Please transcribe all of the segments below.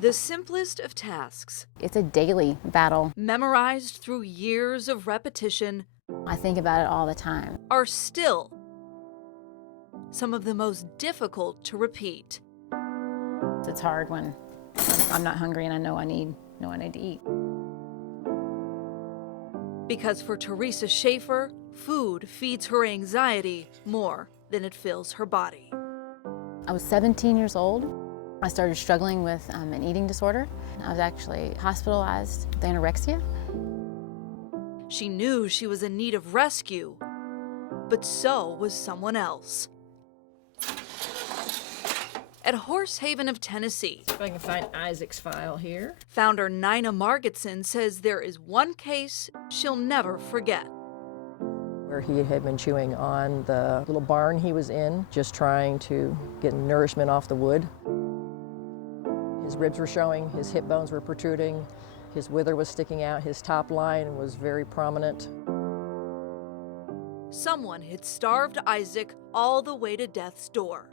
The simplest of tasks, It's a daily battle. memorized through years of repetition, I think about it all the time. are still some of the most difficult to repeat. It's hard when I'm not hungry and I know I need to eat. Because for Teresa Schaefer, food feeds her anxiety more than it fills her body. I was 17 years old. I started struggling with an eating disorder. I was actually hospitalized with anorexia. She knew she was in need of rescue, but so was someone else. At Horsehaven of Tennessee, If I can find Isaac's file here. founder Nina Margetson says there is one case she'll never forget. Where he had been chewing on the little barn he was in, just trying to get nourishment off the wood. His ribs were showing, his hip bones were protruding, his wither was sticking out, his top line was very prominent. Someone had starved Isaac all the way to death's door.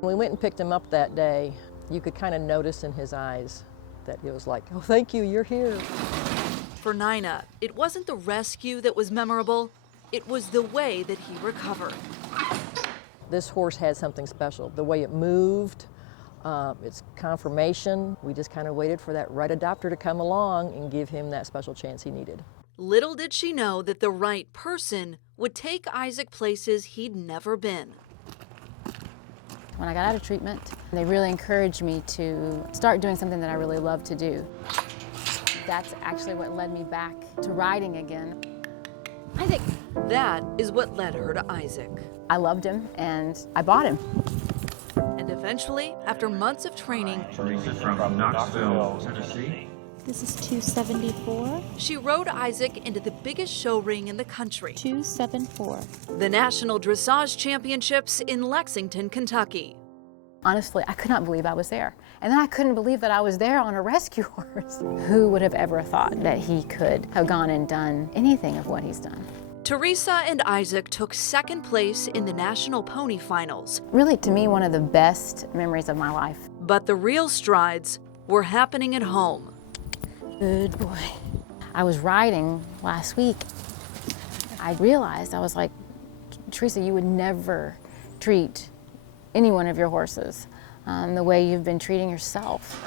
When we went and picked him up that day, you could kind of notice in his eyes that he was like, oh, thank you, you're here. For Nina, it wasn't the rescue that was memorable, it was the way that he recovered. This horse had something special. The way it moved, its conformation, we just kind of waited for that right adopter to come along and give him that special chance he needed. Little did she know that the right person would take Isaac places he'd never been. When I got out of treatment, they really encouraged me to start doing something that I really love to do. That's actually what led me back to riding again. Isaac! That is what led her to Isaac. I loved him and I bought him. And eventually, after months of training, Teresa from Knoxville, Tennessee. This is 274. she rode Isaac into the biggest show ring in the country, 274. the National Dressage Championships in Lexington, Kentucky. Honestly, I could not believe I was there. And then I couldn't believe that I was there on a rescue horse. Who would have ever thought that he could have gone and done anything of what he's done? Teresa and Isaac took second place in the National Pony Finals, Really, to me, one of the best memories of my life. but the real strides were happening at home. Good boy. I was riding last week. I realized, I was like, Teresa, you would never treat any one of your horses the way you've been treating yourself.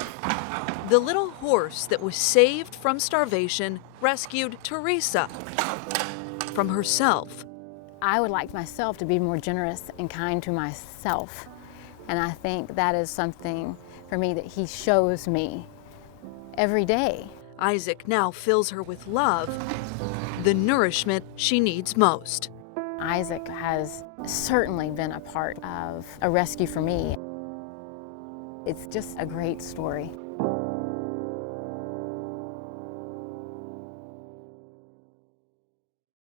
The little horse that was saved from starvation rescued Teresa from herself. I would like myself to be more generous and kind to myself. And I think that is something for me that he shows me every day. Isaac now fills her with love, the nourishment she needs most. Isaac has certainly been a part of a rescue for me. It's just a great story.